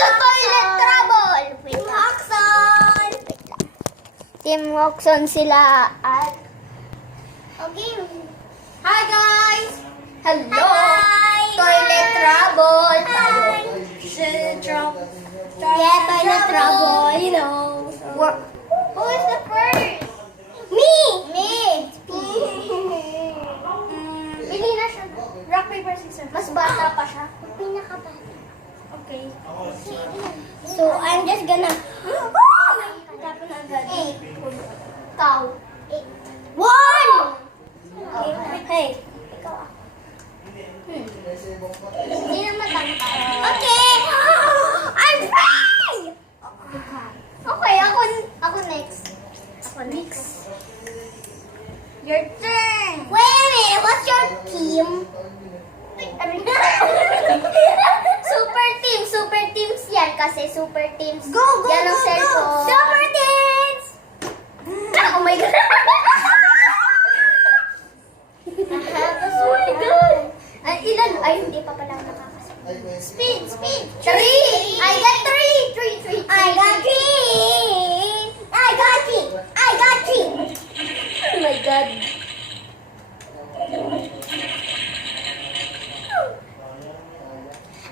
the toilet trouble. Team Hoxon. Team Hoxon sila at... Okay. Hi guys! Hello! Hi! Toilet trouble! Tayo. Yeah, toilet trouble, you know. Who is the first? Me! Me! Pili na siya. Rock, paper, scissors. Mas bata pa siya. Pinakabata. Okay. So, I'm just gonna... Tapos na agad. 8. Ikaw. 1! Hey. Ikaw ah. Hindi na matangkad. Okay! I'm free! Okay, ako next. Ako next. Your turn. Wait a minute, what's your team? Super teams yan kasi super teams. Go, go, yan ang go, go. cellphone. Super teams! Oh my god! Oh my god! Ay, ilan? Ay, hindi pa pala ako nakakasabi. Speed, speed. 3! I got 3! 3! I got 3. I got 3. I got 3. Oh my god.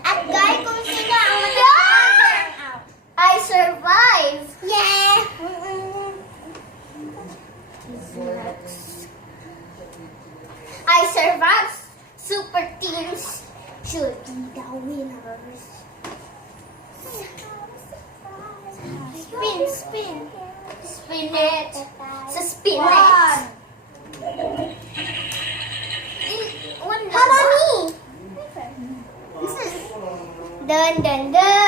At guys, kung sino ang I survive! Yeah. I survive! Super teams should be the winners. Spin, spin. Spin it! Sa spin it! One. How about me? Dun dun dun!